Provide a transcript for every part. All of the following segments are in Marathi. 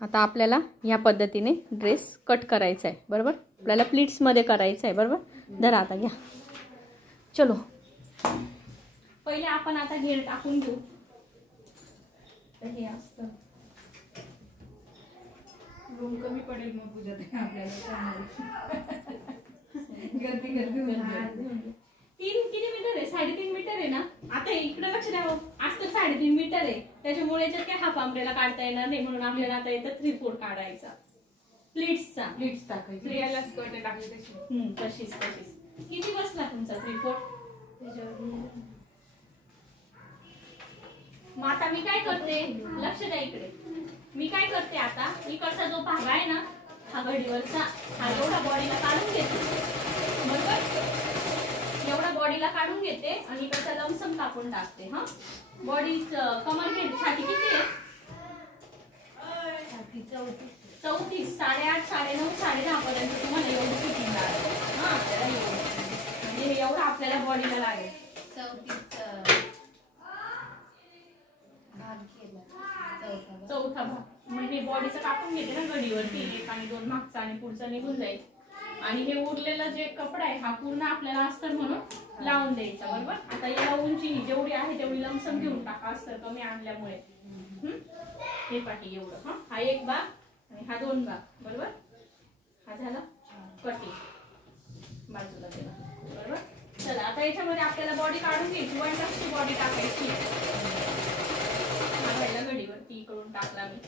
आता आपल्याला ह्या पद्धतीने ड्रेस कट करायचा आहे बरोबर. आपल्याला प्लीट्समध्ये करायचं आहे बरोबर. धरा आता घ्या. चलो पहिले आपण आता घेर टाकून घेऊ. हे असतं रूम कमी पडेल मग पूजा आपल्याला. गर्दी गर्दी. 3 किती मीटर आहे? 3.5 मीटर आहे ना. आता इकडे लक्ष द्या. आज तर 3.5 मीटर आहे, त्याच्यामुळे याच्यात काय हाफ अम्ब्रेला काढता येणार नाही, म्हणून आपल्याला आता इथं 3/4 काढायचा. प्लीट्स टाकायची. याला स्कर्ट टाकली तशी. तशीच. किती बसला तुमचा 3/4? मग आता मी काय करते, लक्ष द्या इकडे. मी काय करते आता, इकडचा जो भाग आहे ना हा घडीवरचा, हा एवढा बॉडीला काढून घेते बरोबर. एवढा बॉडीला काढून घेते आणि इकडचा लमसम कापून टाकते. हा बॉडी कमर घे. छाती किती आहे? 34. 8.5, 9.5, 10.5 पर्यंत तुम्हाला एवढी फिटिंग लागेल. हा म्हणजे एवढं आपल्याला बॉडीला लागेल. 34 चौथा भाग. म्हणजे बॉडीचं कापून घेते ना घडीवरती, 1 आणि 2 मागचा आणि पुढचा निघून जाईल. आणि हे उरलेलं जे कपडा आहे हा पूर्ण आपल्याला अस्तर म्हणून लावून द्यायचा बरोबर. आता याला उंची जेवढी आहे तेवढी लमसम घेऊन टाका, अस्तर कमी आणल्यामुळे. हे पाठी एवढं. हा 1 भाग आणि हा 2 भाग बरोबर. हा झाला कटी बाजूला दिला बरोबर. चला आता याच्यामध्ये आपल्याला बॉडी काढून घ्यायची. 1/2 बॉडी टाकायची. हा पहिला घडीवरती इकडून टाकला मी.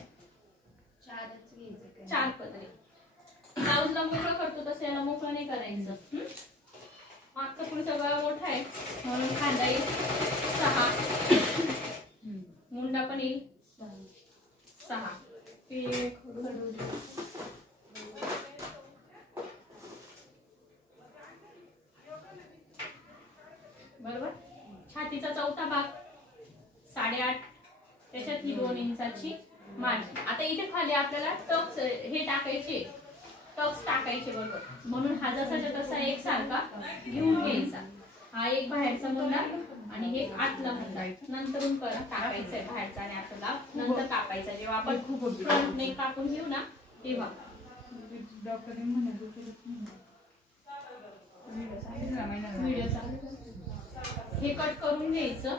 4 पदरी. ब्लाऊजला मोकळं करतो तसं याला मोकळं नाही करायचं. मागचं पुढचं गळा मोठा आहे म्हणून खांदा येईल 6, मुंडा पण येईल 6. बरोबर. छातीचा चौथा भाग 8.5, त्याच्यातली 2 इंचाची मार्जिन. आता इथे खाली आपल्याला टक्स हे टाकायचे, टक्स टाकायचे बरोबर. म्हणून हा जसाच्या तसा एकसारखा घेऊन घ्यायचा. हा एक बाहेरचा मुंडा आणि एक आतला मुंडा नंतरून टाकायचा आहे. बाहेरचा आणि आतला नंतर कापायचा. जेव्हा आपण फ्रंट नेक कापून घेऊ ना तेव्हा. व्हिडिओ चालू. हे कट करून घ्यायचं.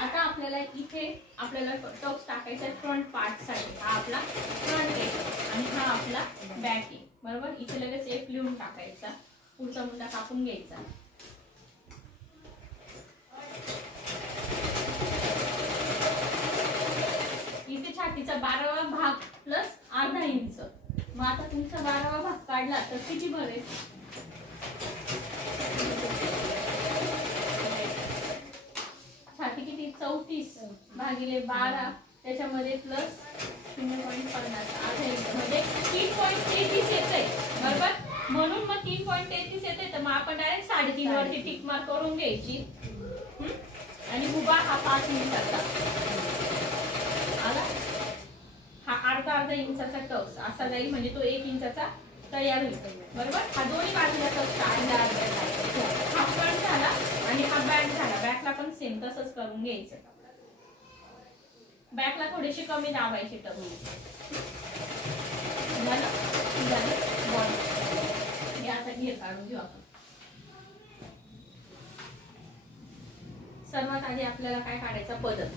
आता आपल्याला इथे आपल्याला टक्स टाकायचा आहे फ्रंट पार्ट साठी. हा आपला फ्रंट आहे आणि हा आपला बॅक आहे बरोबर. इथे लगेच एक लिहून टाकायचा. पुढचा मुंडा कापून घ्यायचा. इथे छातीचा 12वा भाग प्लस अर्धा इंच. मग आता तुमचा 12वा भाग काढला तर किती भरेल? छाती किती? 34 भागिले 12 त्याच्यामध्ये प्लस 0.50 अर्धा इंच म्हणजे 3.33 येते बरोबर. म्हणून मग 3.33 येते तर मग आपण डायरेक्ट 3.5 वरती टिक मार्क करून घ्यायची. आणि उभा हा 5 इंचाचा आला. हा अर्धा इंचाचा टक्स असा जाईल म्हणजे तो 1 इंचाचा तयार होईल बरोबर. हा दोन्ही बाजूला टक्स अर्धा हा फ्रंट झाला आणि हा बॅक झाला. बॅकला पण सेम तसंच करून घ्यायचं. बॅकला थोडीशी कमी दाबायची टक्स. आता घेर काढून घेऊ आपण. सर्वात आधी आपल्याला काय काढायचा? पदर.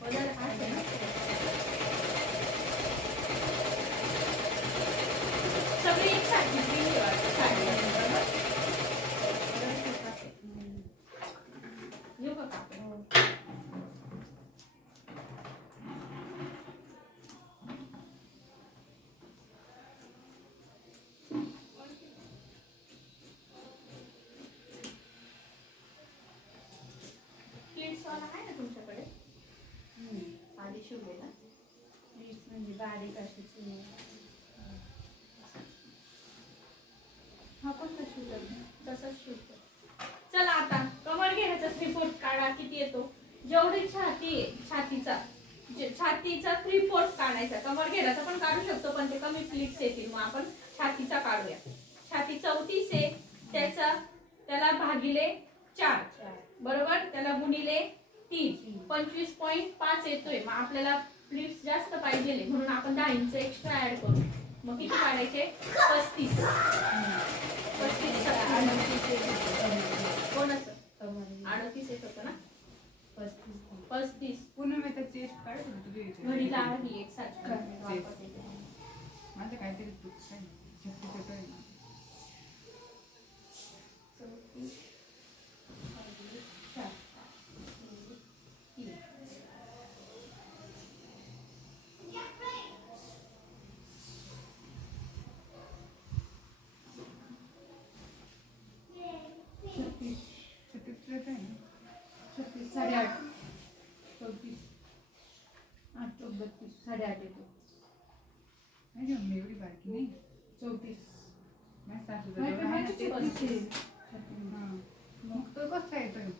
पदर आहे ना सगळी एक सारखी घेऊ का कापून? प्लीट्सवाला आहे ना तुमच्याकडे? आधी शिवलेला प्लीट्स म्हणजे बारीक अशी हा पण तसंच शिवतो. चला आता कमर घेण्याचा 3/4 काढा. किती येतो? जेवढी छाती आहे छातीचा 3/4 काढायचा. कमर घेण्याचा पण काढू शकतो पण ते कमी प्लीट्स येतील. मग आपण छातीचा काढूया. छाती 34 आहे त्याला भागिले 4 बरोबर, त्याला गुणिले 3 25.5 येतोय. मग आपल्याला प्लीट्स जास्त पाहिजे म्हणून आपण 10 इंच एक्स्ट्रा ऍड करू. मग किती काढायचे? 35. 35 कोणाचं 38 येत होतं ना, 35 पुन्हा मी त्याची चेस्ट काढत होती तुझी घडीला आहे एक साथ माझं काहीतरी चूक आहे. 36 येतोय ना. 34 4 3 36 येतोय ना. 36 8.5 34 8 32 8.5 येतो. नाही मम्मी एवढी बारकी नाही. 34 माझ्या सासूचं नाही, जेवढं आहे ना, माझी 33 आहे. 36. हां. मग तो कसा येतोय?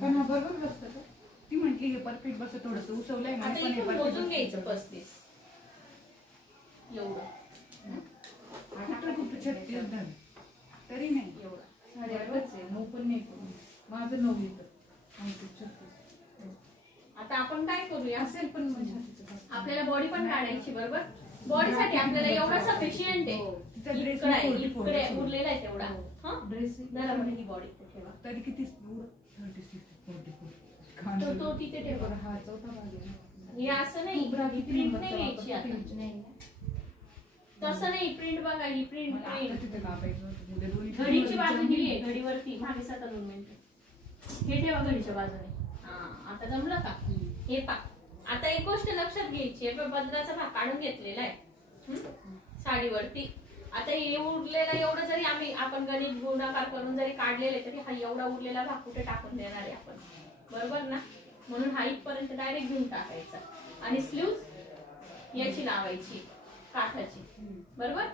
पण हा बरोबर बसतो का? ती म्हटली हे परफेक्ट बस, थोडस उसवलंय आता पण हे इथून perfect मोजून बसतं. घ्यायचं 35 एवढं कुठं 36 धर. तरी नाही एवढं 8.5 आहे. 9 पण नाही करू. माझं 9 येतं. आणि ते 36. आता आपण काय करूया, असेल पण माझ्या हातीचं बसतं. आपल्याला बॉडी पण काढायची बरोबर. बॉडीसाठी आपल्याला एवढा सफिशियंट आहे. तिचा ड्रेस इकडे उरलेला आहे तेवढा. हा ड्रेस जरा म्हणजे ही बॉडी ठेवा. तरी किती 36 44 तो तो तिथे ठेवा. बरं, हा चौथा भाग आहे. हे असं नाही, उभरा ही किती प्रिंट नंबरचा नाही घ्यायची वापरतो? आता. प्रिंट नाही. तसं नाही, प्रिंट बघा ही प्रिंट मला आता प्रिंट तिथे कापायचं होतं. उद्या दोन्ही घडीची बाजू ही आहे, घडीवरती मागे 7 मिनिट हे ठेवा घडीच्या बाजूने. हा आता जमलं का? हे पा. आता एक गोष्ट लक्षात घ्यायची आहे, बदलाचा भाग काढून घेतलेला आहे साडीवरती. आता हे उरलेला एवढं जरी आपण गणित गुणाकार करून जरी काढलेले तरी हा एवढा उरलेला भाग कुठे टाकून देणार आहे आपण, बरोबर ना. म्हणून हा इथपर्यंत डायरेक्ट घेऊन टाकायचा आणि स्लीव्ह याची लावायची काठाची, बरोबर.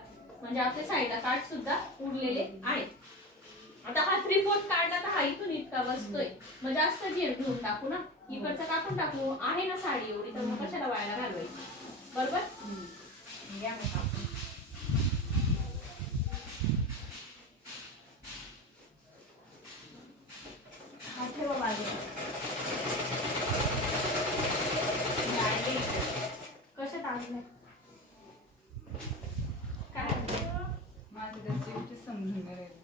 म्हणजे आपल्या साईडला काठ सुद्धा उरलेले आहेत. आता हा 3/4 काढला तर हा इथून इतका बसतोय, मग जास्त घेर घेऊन टाकू ना, इकडचं कापून टाकू. आहे ना साडी एवढी तर मग कशाला वायाला घालवायची, बरोबर. या मग कापून. हा ठेवा बाजूला. कशात आणलंय काय माझं त्या चेस्टच समजून नाही राहिलं.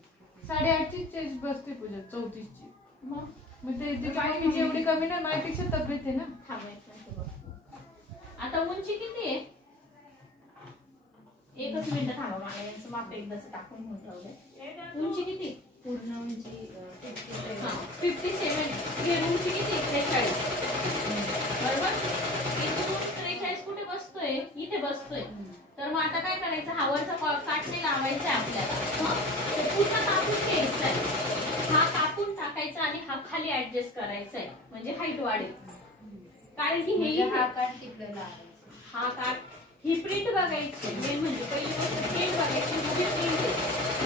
8.5 चेस्ट बसते पूजा. 34 ची. मग मग ते काय मी जेवढी कमी ना, माझ्यापेक्षा तब्येत आहे ना. थांबायचं बघ. आता उंची किती आहे? एकच मिनिट थांबा, मला यांचं माप एकदाच टाकून घेऊन राहू द्या. उंची किती? पूर्ण उंची 57. हे उंची किती? 43. बरोबर. इथून 43 कुठे बसतोय? इथे बसतोय. तर मग आता काय करायचं, हावरचा काठ नाही लावायचा आपल्याला. पूर्ण कापून घ्यायचा आहे. हा कापून टाकायचा आणि हा खाली ऍडजस्ट करायचा आहे, म्हणजे हाईट वाढेल. कारण की हे हा काठ तिकडे लावायचा. हा काठ ही प्रिंट बघायची. मेन म्हणजे पहिली गोष्ट प्रिंट बघायची, म्हणजे प्रिंट आहे.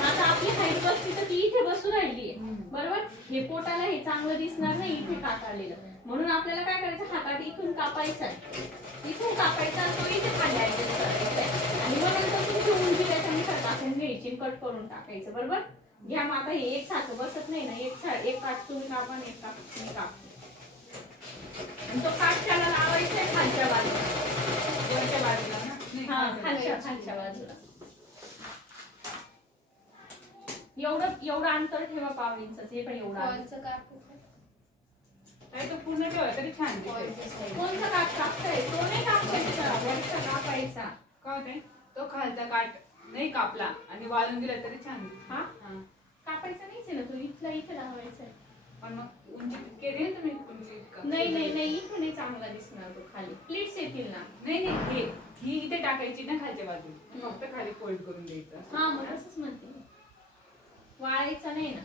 आता आपली हाईट बसती तर ती इथे बसू राहिली आहे, बरोबर. हे पोटाला हे चांगलं दिसणार नाही इथे काठ आलेलं. म्हणून आपल्याला काय करायचं, हा काठ इथून कापायचा आहे, इथून कापायचा, तो इथे खाली ऍडजस्ट करायचा आहे आणि मग नंतर तुमची उंची त्याच्यानुसार टाकून घ्यायची, कट करून टाकायचं, बरोबर. घ्या मग आता हे एक सारखं बसत नाही ना, एक काठ तुम्ही कापा आणि एक काठ तुम्ही कापा. आणि तो काठ त्याला लावायचा आहे खालच्या बाजूला, वरच्या बाजूला ना. हा खालच्या बाजूला. एवढं अंतर ठेवा, 1.5 इंच. हे पण एवढं नाही तो पूर्ण ठेवा तरी छान दिसेल. कोणता काठ कापताय? तो नाही कापायचा, वरचा कापायचा. का होते तो खालचा काठ नाही कापला आणि वाळून दिला तरी छान दिसेल. हा हा. कापायचा नाहीच आहे ना, तो इथला इथे लावायचा आहे. पण मग उंची केली ना तुम्ही उंची इतका. नाही इथे नाही चांगला दिसणार तो. खाली प्लीट्स येतील ना. नाही ही इथे टाकायची ना खालच्या बाजूला, फक्त खाली फोल्ड करून द्यायचं. हा मग असंच म्हणते, वाळायचा नाही ना,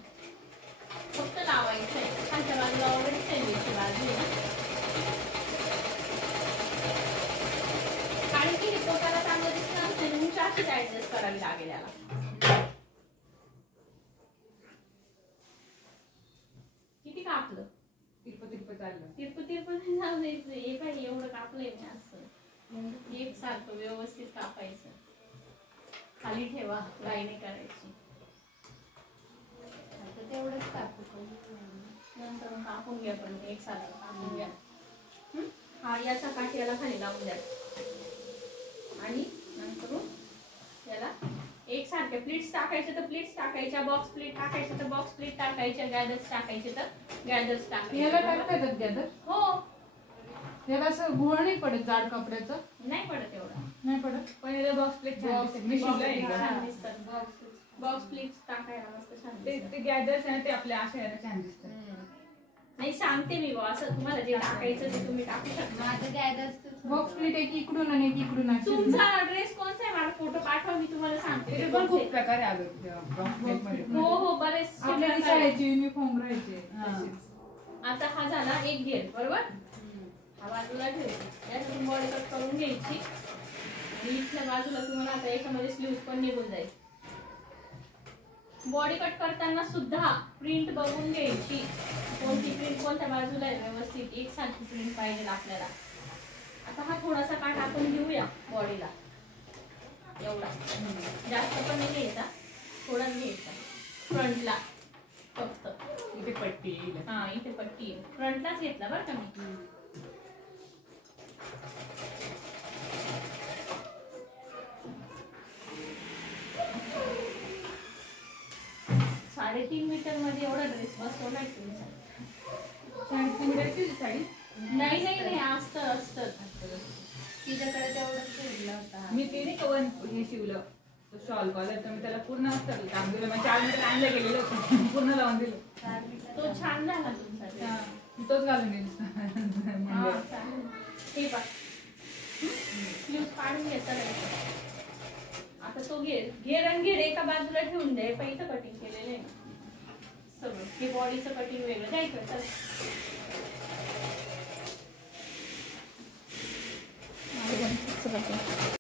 फक्त लावायचं आहे. खालच्या बाजूला ऑलरेडी सेंडविचची बाजू आहे ना, कारण की हे पोटाला चांगलं दिसणार नाही, उंची अशीच ऍडजस्ट करावी लागेल याला. किती कापलं? तिरपं चाललं. तिरपं जाऊ द्यायचं. हे काय एवढं कापलंय मी असं, एक सारखं व्यवस्थित कापायचं. खाली ठेवा, काही नाही करायची. नंतर कापून घ्या पण एक सारखं कापून घ्या. हा याचा काठ याला खाली लावून द्या आणि नंतर याला एक सारखे प्लीट्स टाकायचे तर प्लीट्स टाकायच्या, बॉक्स प्लीट टाकायचे तर बॉक्स प्लीट टाकायच्या, गॅदर्स टाकायचे तर गॅदर्स याला टाकायचे. टाकता येतात गॅदर? हो. याला असं घोळ नाही पडत जाड कपड्याचं? नाही पडत एवढं. नाही पडत. पण याला बॉक्स प्लेट छान दिसते. मी शिवलंय एकदा. छान दिसतात. बॉक्स प्लीट्स टाकायला मस्त छान ते दिसतात. गॅदर्स आहे ते आपल्या अशा याला छान दिसतात. नाही सांगते मी बुवा, असं तुम्हाला जे टाकायचं ते तुम्ही टाकू शकता. माझं गॅदर्स बॉक्स प्लेट एक इकडून आणि एक इकडून अशी. तुमचा ड्रेस कोणता आहे मला फोटो पाठवा, मी तुम्हाला सांगते त्याचे ते पण खूप कोणते. प्रकार आहे अगं बॉक्स प्लेट मध्ये. हो हो बरेच आपल्या प्रकार आहेत. शाळेचे युनिफॉर्म राहायचे हा. तसेच. आता हा झाला एक घेर बरोबर. हा बाजूला ठेवायची, याच्यातून बॉडी कट करून घ्यायची आणि इथल्या बाजूला तुम्हाला आता याच्यामध्ये स्लीव्ह पण निघून जाईल. बॉडी कट करताना सुद्धा प्रिंट बघून घ्यायची, कोणती प्रिंट कोणत्या बाजूला आहे, व्यवस्थित एकसारखी प्रिंट पाहिजे आपल्याला. आता हा थोडासा काठ आपण घेऊया बॉडीला, एवढा जास्त पण नाही घ्यायचा, थोडाच घ्यायचा फ्रंटला फक्त. इथे पट्टी येईल. हा इथे पट्टी फ्रंटलाच घेतला बरं का मी. साडेतीन मीटर मध्ये एवढा ड्रेस बसवलाय तुम्ही. 3.5 मीटरची साडी. नाही नाही नाही असतं असतं. तिच्याकडे तेवढंच ठेवलं होता. मी ते नाही कवन हे शिवलं शॉल कॉलर, तर मी त्याला पूर्ण असतं काम दिलं. मग 4 मीटर आणलं गेलेलं होतं, पूर्ण लावून दिलं. तो छान झाला तुमचा dress. हा, मी तोच घालून येईल. हा, चालेल. हे बघ स्लीव्ह काढून घेता आता तो घेर आणि घेर एका बाजूला ठेवून द्या. पण इथं कटिंग केलेलं आहे सगळं. हे बॉडीचं कटिंग वेगळं द्यायचं. चल